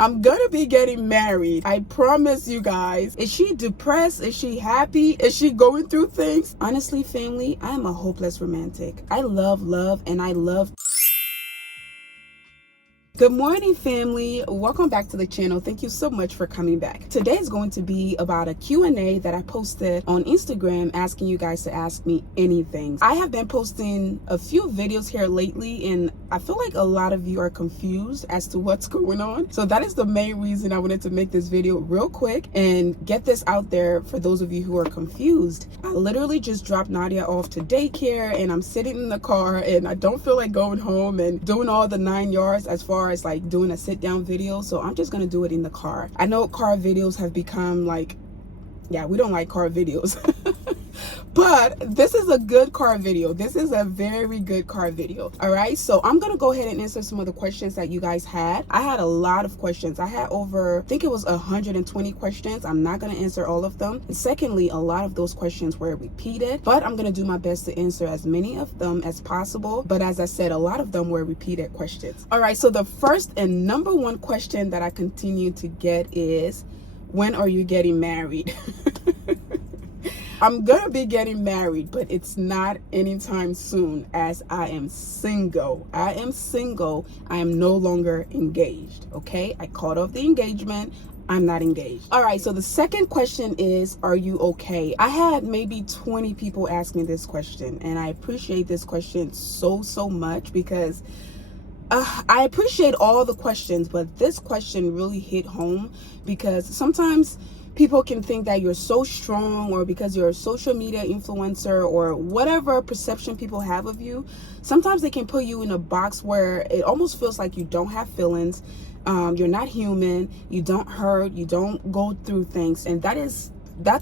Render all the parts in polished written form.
I'm gonna be getting married. I promise you guys. Is she depressed? Is she happy? Is she going through things? Honestly, family, I'm a hopeless romantic. I love love and I love. Good morning, family. Welcome back to the channel. Thank you so much for coming back. Today is going to be about a Q&A that I posted on Instagram asking you guys to ask me anything. I have been posting a few videos here lately and I feel like a lot of you are confused as to what's going on. So that is the main reason I wanted to make this video real quick and get this out there for those of you who are confused. I literally just dropped Nadia off to daycare and I'm sitting in the car and I don't feel like going home and doing all the 9 yards as far as like doing a sit down video, so I'm just gonna do it in the car. I know car videos have become like, yeah, we don't like car videos but this is a good car video. This is a very good car video. All right, so I'm gonna go ahead and answer some of the questions that you guys had. I had a lot of questions. I had over, I think it was 120 questions. I'm not gonna answer all of them. And secondly, a lot of those questions were repeated, but I'm gonna do my best to answer as many of them as possible. But as I said, a lot of them were repeated questions. All right, so the first and number one question that I continue to get is, when are you getting married? I'm gonna be getting married, but it's not anytime soon as I am single. I am single. I am no longer engaged, okay? I called off the engagement. I'm not engaged. All right, so the second question is, are you okay? I had maybe 20 people ask me this question, and I appreciate this question so much because I appreciate all the questions, but this question really hit home because sometimes people can think that you're so strong, or because you're a social media influencer or whatever perception people have of you, sometimes they can put you in a box where it almost feels like you don't have feelings, you're not human, you don't hurt, you don't go through things, and that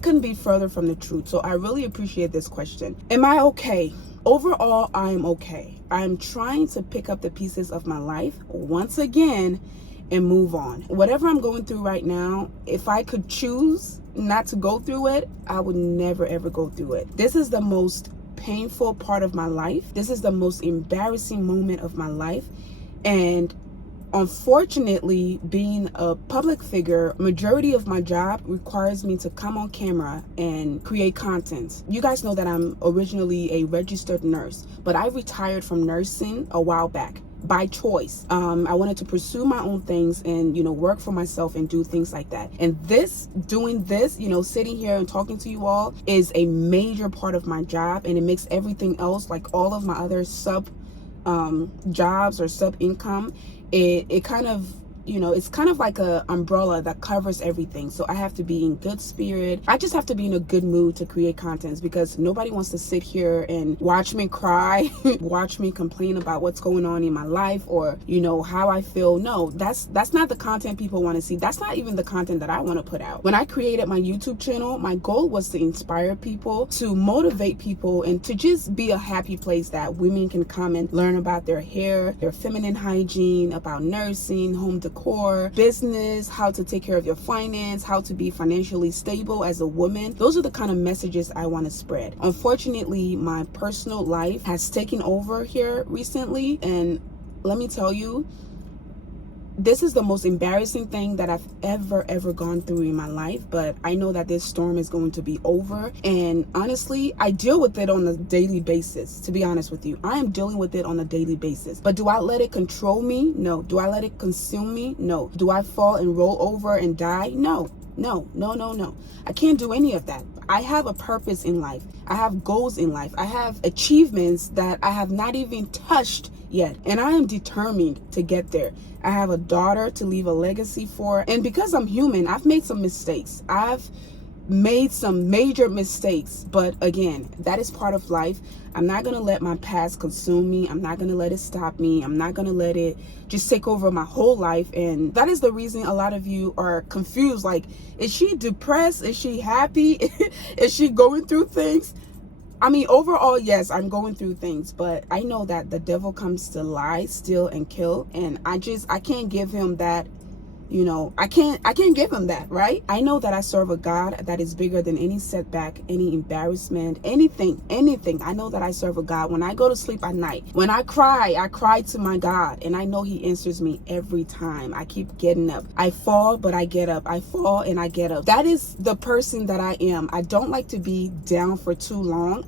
couldn't be further from the truth. So I really appreciate this question. Am I okay? Overall, I am okay. I'm trying to pick up the pieces of my life once again and move on. Whatever I'm going through right now, if I could choose not to go through it, I would never ever go through it. This is the most painful part of my life. This is the most embarrassing moment of my life. And unfortunately, being a public figure, majority of my job requires me to come on camera and create content. You guys know that I'm originally a registered nurse, but I retired from nursing a while back by choice. I wanted to pursue my own things and, work for myself and do things like that. And doing this, sitting here and talking to you all is a major part of my job, and it makes everything else, like all of my other sub jobs or sub income, it kind of, it's kind of like a umbrella that covers everything. So I have to be in good spirit. I just have to be in a good mood to create contents, because nobody wants to sit here and watch me cry, watch me complain about what's going on in my life, or, how I feel. No, that's not the content people want to see. That's not even the content that I want to put out. When I created my YouTube channel, my goal was to inspire people, to motivate people, and to just be a happy place that women can come and learn about their hair, their feminine hygiene, about nursing, home decor, business, how to take care of your finance, how to be financially stable as a woman. Those are the kind of messages I want to spread. Unfortunately, my personal life has taken over here recently, and let me tell you, this is the most embarrassing thing that I've ever gone through in my life. But I know that this storm is going to be over, and honestly, I deal with it on a daily basis. To be honest with you, I am dealing with it on a daily basis. But do I let it control me? No. Do I let it consume me? No. Do I fall and roll over and die? No. I can't do any of that. I have a purpose in life. I have goals in life. I have achievements that I have not even touched yet, and I am determined to get there. I have a daughter to leave a legacy for, and because I'm human, I've made some mistakes. I've made some major mistakes, but again, that is part of life. I'm not gonna let my past consume me. I'm not gonna let it stop me. I'm not gonna let it just take over my whole life. And that is the reason a lot of you are confused. Like, is she depressed? Is she happy? Is she going through things? I mean, overall, yes, I'm going through things, but I know that the devil comes to lie, steal, and kill, and I can't give him that you know, I can't give him that, right? I know that I serve a God that is bigger than any setback, any embarrassment, anything. I know that I serve a God. When I go to sleep at night, when I cry to my God, and I know he answers me every time. I keep getting up. I fall, but I get up. I fall and I get up. That is the person that I am. I don't like to be down for too long.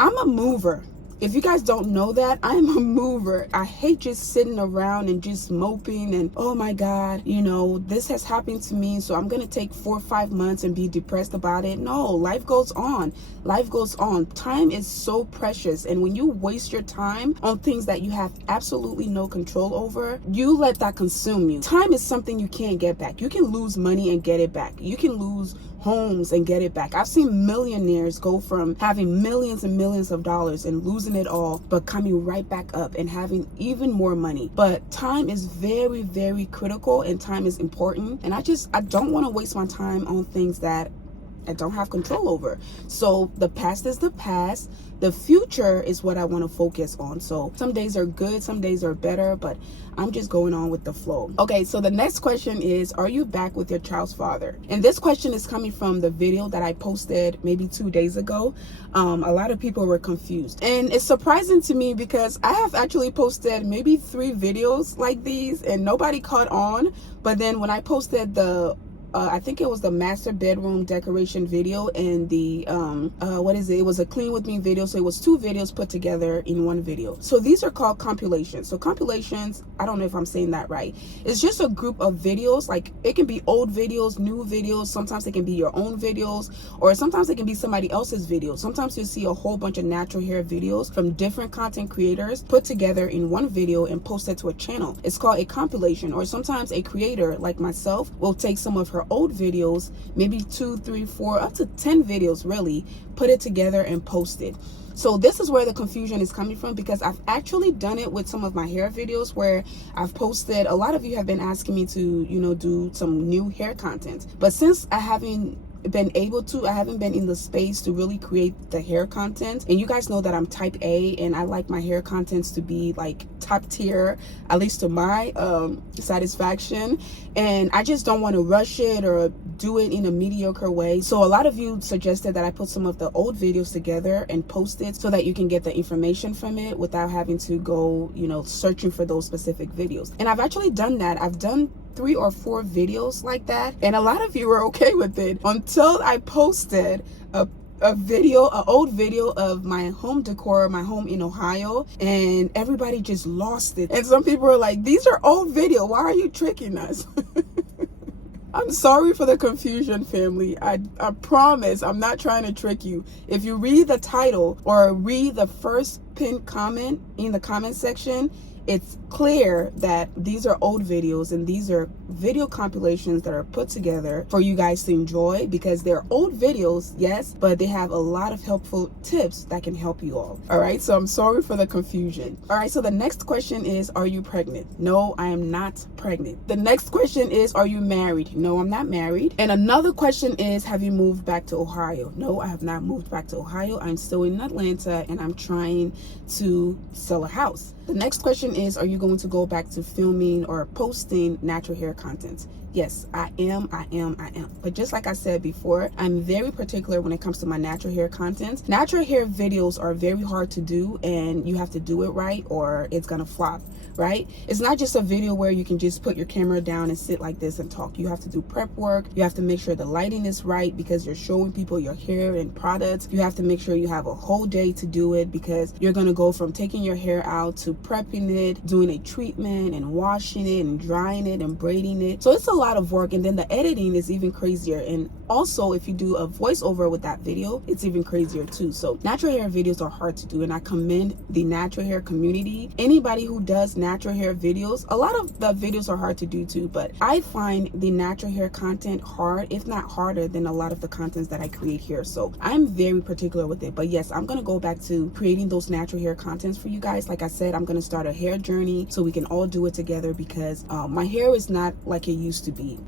I'm a mover. If you guys don't know that, I'm a mover. I hate just sitting around and just moping and, oh my God, you know, this has happened to me, so I'm going to take 4 or 5 months and be depressed about it. No, life goes on. Life goes on. Time is so precious. And when you waste your time on things that you have absolutely no control over, you let that consume you. Time is something you can't get back. You can lose money and get it back. You can lose homes and get it back. I've seen millionaires go from having millions and millions of dollars and losing it all, but coming right back up and having even more money. But time is very, very critical, and time is important. And I don't want to waste my time on things that I don't have control over. So the past is the past. The future is what I want to focus on. So some days are good, some days are better, but I'm just going on with the flow. Okay, so the next question is, are you back with your child's father? And this question is coming from the video that I posted maybe 2 days ago. A lot of people were confused. And it's surprising to me because I have actually posted maybe 3 videos like these and nobody caught on. But then when I posted the I think it was the master bedroom decoration video and the it was a clean with me video. So it was 2 videos put together in one video. So these are called compilations. So compilations, I don't know if I'm saying that right, it's just a group of videos. Like, it can be old videos, new videos, sometimes it can be your own videos, or sometimes it can be somebody else's videos. Sometimes you'll see a whole bunch of natural hair videos from different content creators put together in one video and posted to a channel. It's called a compilation. Or sometimes a creator like myself will take some of her old videos, maybe 2, 3, 4, up to 10 videos really, put it together and post it. So this is where the confusion is coming from, because I've actually done it with some of my hair videos where I've posted. A lot of you have been asking me to, you know, do some new hair content, but since I haven't been in the space to really create the hair content, and you guys know that I'm type A and I like my hair contents to be like top tier, at least to my satisfaction, and I just don't want to rush it or do it in a mediocre way. So a lot of you suggested that I put some of the old videos together and post it so that you can get the information from it without having to go, you know, searching for those specific videos. And I've actually done that. I've done 3 or 4 videos like that, and a lot of you were okay with it until I posted an old video of my home decor, my home in Ohio, and everybody just lost it. And some people were like, these are old video, why are you tricking us? I'm sorry for the confusion, family. I promise I'm not trying to trick you. If you read the title or read the first pinned comment in the comment section, it's clear that these are old videos and these are video compilations that are put together for you guys to enjoy, because they're old videos, yes, but they have a lot of helpful tips that can help you all. All right, so I'm sorry for the confusion. All right, so the next question is, are you pregnant? No, I am not pregnant. The next question is, are you married? No, I'm not married. And another question is, have you moved back to Ohio? No, I have not moved back to Ohio. I'm still in Atlanta and I'm trying to sell a house. The next question is, are you going to go back to filming or posting natural hair content? Yes, I am. But just like I said before, I'm very particular when it comes to my natural hair content. Natural hair videos are very hard to do, and you have to do it right or it's gonna flop, right? It's not just a video where you can just put your camera down and sit like this and talk. You have to do prep work. You have to make sure the lighting is right because you're showing people your hair and products. You have to make sure you have a whole day to do it, because you're gonna go from taking your hair out to prepping it, doing a treatment and washing it and drying it and braiding it. So it's a lot of work, and then the editing is even crazier. And also, if you do a voiceover with that video, it's even crazier too. So natural hair videos are hard to do, and I commend the natural hair community. Anybody who does natural hair videos, a lot of the videos are hard to do too, but I find the natural hair content hard, if not harder than a lot of the contents that I create here. So I'm very particular with it. But yes, I'm gonna go back to creating those natural hair contents for you guys. Like I said, I'm gonna start a hair hair journey so we can all do it together, because my hair is not like it used to be.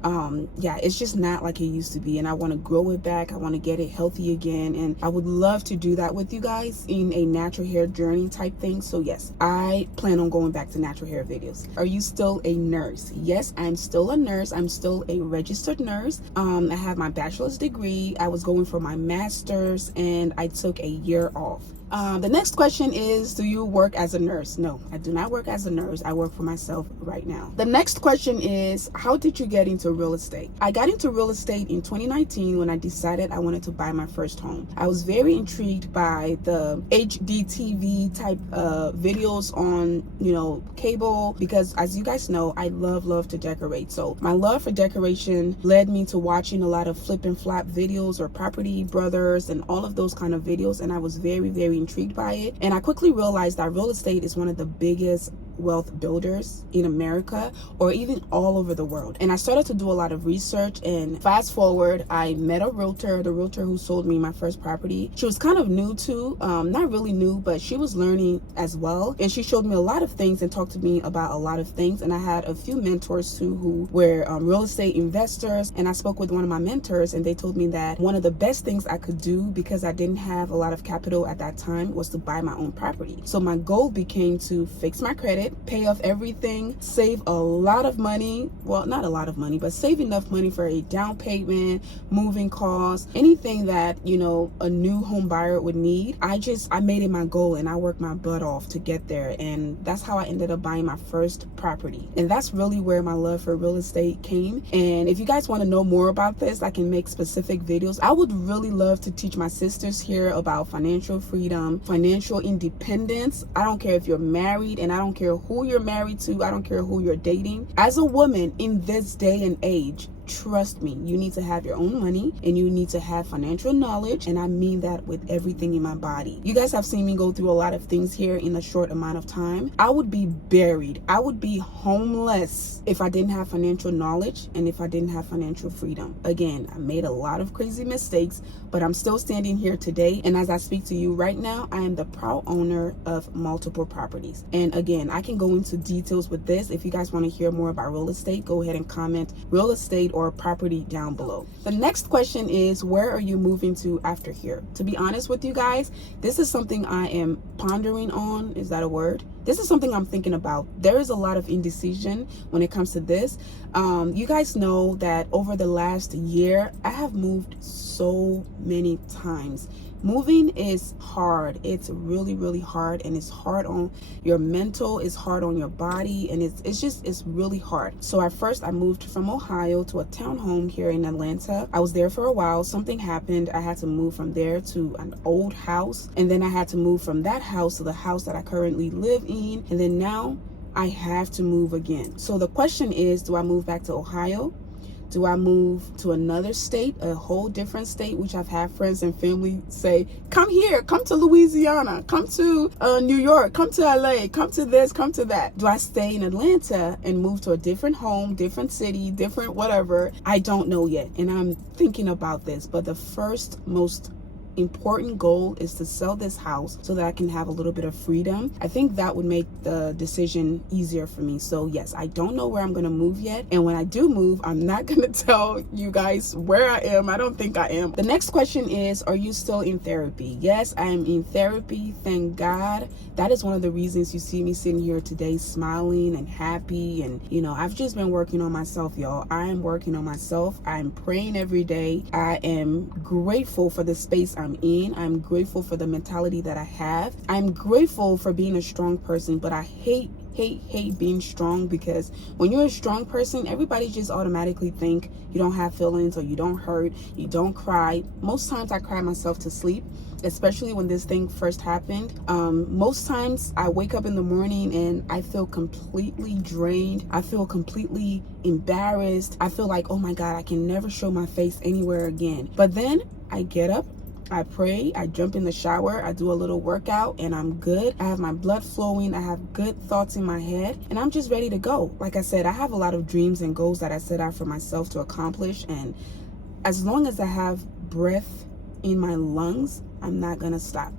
Yeah, it's just not like it used to be, and I want to grow it back. I want to get it healthy again, and I would love to do that with you guys in a natural hair journey type thing. So yes, I plan on going back to natural hair videos. Are you still a nurse? Yes, I'm still a nurse. I'm still a registered nurse. I have my bachelor's degree. I was going for my master's, and I took a year off. The next question is, do you work as a nurse? No, I do not work as a nurse. I work for myself right now. The next question is, how did you get into real estate? I got into real estate in 2019 when I decided I wanted to buy my first home. I was very intrigued by the HDTV type videos on, cable, because as you guys know, I love to decorate. So my love for decoration led me to watching a lot of flip and flap videos or Property Brothers and all of those kind of videos, and I was very intrigued by it. And I quickly realized that real estate is one of the biggest wealth builders in America, or even all over the world. And I started to do a lot of research, and fast forward, I met the realtor who sold me my first property. She was kind of new to, not really new, but she was learning as well. And she showed me a lot of things and talked to me about a lot of things. And I had a few mentors too who were real estate investors. And I spoke with one of my mentors, and they told me that one of the best things I could do, because I didn't have a lot of capital at that time, was to buy my own property. So my goal became to fix my credit, pay off everything, save a lot of money. Well, not a lot of money, but save enough money for a down payment, moving costs, anything that, a new home buyer would need. I made it my goal, and I worked my butt off to get there. And that's how I ended up buying my first property. And that's really where my love for real estate came. And if you guys want to know more about this, I can make specific videos. I would really love to teach my sisters here about financial freedom, financial independence. I don't care if you're married, and I don't care who you're married to. I don't care who you're dating. As a woman in this day and age, trust me, you need to have your own money, and you need to have financial knowledge, and I mean that with everything in my body. You guys have seen me go through a lot of things here in a short amount of time. I would be buried. I would be homeless if I didn't have financial knowledge and if I didn't have financial freedom. Again, I made a lot of crazy mistakes, but I'm still standing here today, and as I speak to you right now, I am the proud owner of multiple properties. And again, I can go into details with this. If you guys want to hear more about real estate, go ahead and comment real estate or property down below. The next question is, where are you moving to after here? To be honest with you guys, this is something I am pondering on. Is that a word? This is something I'm thinking about. There is a lot of indecision when it comes to this. You guys know that over the last year, I have moved so many times. Moving is hard. It's really hard, and it's hard on your mental, it's hard on your body, and it's really hard. So at first I moved from Ohio to a townhome here in Atlanta. I was there for a while. Something happened. I had to move from there to an old house, and then I had to move from that house to the house that I currently live in, and then now I have to move again. So the question is, do I move back to Ohio? Do I move to another state, a whole different state, which I've had friends and family say, come here, come to Louisiana, come to New York, come to LA, come to this, come to that. Do I stay in Atlanta and move to a different home, different city, different whatever? I don't know yet, and I'm thinking about this. But the first most important goal is to sell this house so that I can have a little bit of freedom. I think that would make the decision easier for me. So yes, I don't know where I'm going to move yet. And when I do move, I'm not going to tell you guys where I am. I don't think I am. The next question is, are you still in therapy? Yes, I am in therapy. Thank God. That is one of the reasons you see me sitting here today smiling and happy. And I've just been working on myself, y'all. I am working on myself. I'm praying every day. I am grateful for the space I'm in. I'm grateful for the mentality that I have. I'm grateful for being a strong person, but I hate being strong, because when you're a strong person, everybody just automatically think you don't have feelings, or you don't hurt, you don't cry. Most times I cry myself to sleep, especially when this thing first happened. Most times I wake up in the morning and I feel completely drained. I feel completely embarrassed. I feel like, oh my God, I can never show my face anywhere again. But then I get up, I pray, I jump in the shower, I do a little workout, and I'm good. I have my blood flowing, I have good thoughts in my head, and I'm just ready to go. Like I said, I have a lot of dreams and goals that I set out for myself to accomplish, and as long as I have breath in my lungs, I'm not gonna stop.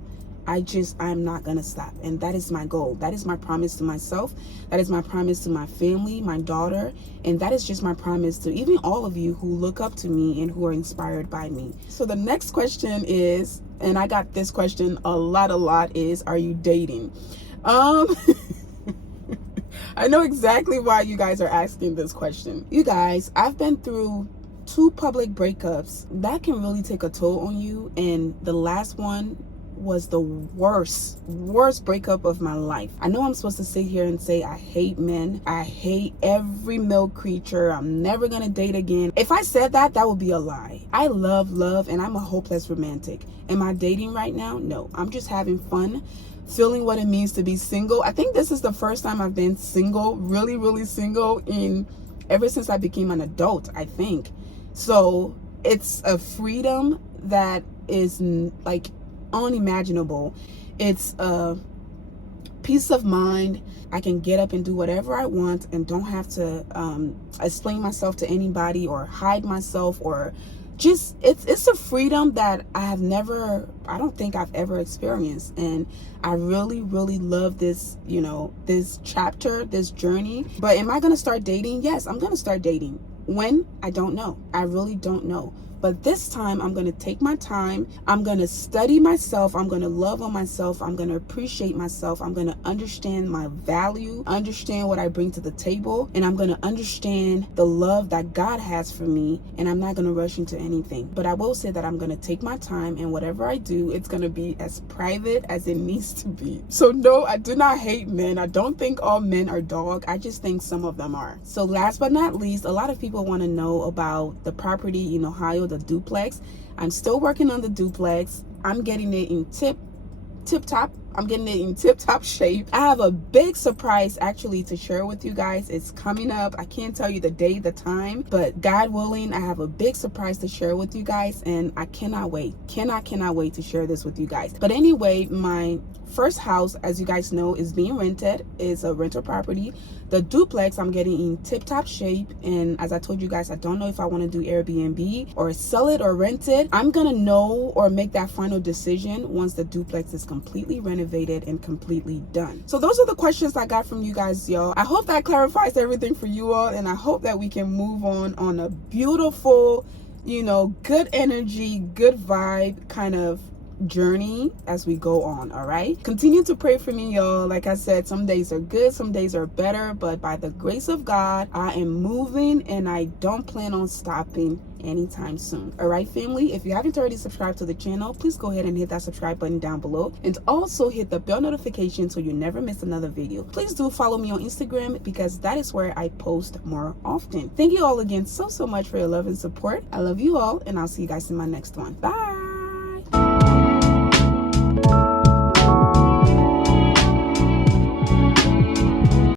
I'm not gonna stop. And that is my goal. That is my promise to myself. That is my promise to my family, my daughter. And that is just my promise to even all of you who look up to me and who are inspired by me. So the next question is, and I got this question a lot, is, are you dating? I know exactly why you guys are asking this question. You guys, I've been through 2 public breakups. That can really take a toll on you. And the last one was the worst breakup of my life. I know I'm supposed to sit here and say I hate men, I hate every male creature, I'm never gonna date again. If I said that, that would be a lie. I love, and I'm a hopeless romantic. Am I dating right now? No, I'm just having fun, feeling what it means to be single. I think this is the first time I've been single, really single, ever since I became an adult, I think. So it's a freedom that is like unimaginable. It's a peace of mind. I can get up and do whatever I want and don't have to explain myself to anybody or hide myself, or just it's a freedom that I don't think I've ever experienced. And I really love this, this chapter, this journey. But am I gonna start dating? Yes, I'm gonna start dating. When? I don't know. I really don't know. But this time, I'm going to take my time. I'm going to study myself. I'm going to love on myself. I'm going to appreciate myself. I'm going to understand my value, understand what I bring to the table, and I'm going to understand the love that God has for me. And I'm not going to rush into anything. But I will say that I'm going to take my time, and whatever I do, it's going to be as private as it needs to be. So no, I do not hate men. I don't think all men are dog. I just think some of them are. So last but not least, a lot of people want to know about the property in Ohio, the duplex. I'm still working on the duplex. I'm getting it in tip top. I'm getting it in tip top shape. I have a big surprise actually to share with you guys. It's coming up. I can't tell you the day, the time, but God willing, I have a big surprise to share with you guys, and I cannot wait. Cannot wait to share this with you guys. But anyway, my first house, as you guys know, is being rented. It's a rental property. The duplex I'm getting in tip-top shape, and as I told you guys, I don't know if I want to do Airbnb or sell it or rent it. I'm gonna know or make that final decision once the duplex is completely renovated and completely done. So those are the questions I got from you guys, y'all. I hope that clarifies everything for you all, and I hope that we can move on a beautiful, good energy, good vibe kind of journey as we go on. All right, continue to pray for me, y'all. Like I said, some days are good, some days are better, but by the grace of God, I am moving, and I don't plan on stopping anytime soon. All right, family, if you haven't already subscribed to the channel, please go ahead and hit that subscribe button down below, and also hit the bell notification so you never miss another video. Please do follow me on Instagram, because that is where I post more often. Thank you all again so much for your love and support. I love you all, and I'll see you guys in my next one. Bye.